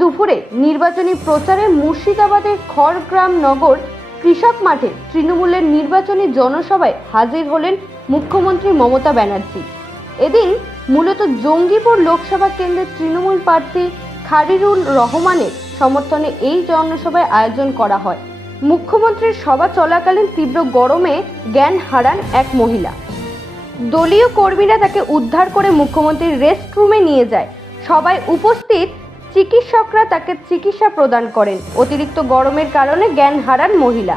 দুপুরে নির্বাচনী প্রচারে মুর্শিদাবাদের খড়গ্রাম নগর কৃষক মাঠে তৃণমূলের নির্বাচনী জনসভায় হাজির হলেন মুখ্যমন্ত্রী মমতা ব্যানার্জি। এদিন মূলত জঙ্গিপুর লোকসভা কেন্দ্রের তৃণমূল প্রার্থী খারিরুল রহমানের সমর্থনে এই জনসভায় আয়োজন করা হয়। মুখ্যমন্ত্রীর সভা চলাকালীন তীব্র গরমে জ্ঞান হারান এক মহিলা। দলীয় কর্মীরা তাকে উদ্ধার করে মুখ্যমন্ত্রীর রেস্ট রুমে নিয়ে যায়। সবাই উপস্থিত চিকিৎসকরা তাকে চিকিৎসা প্রদান করেন। অতিরিক্ত গরমের কারণে জ্ঞান হারান মহিলা।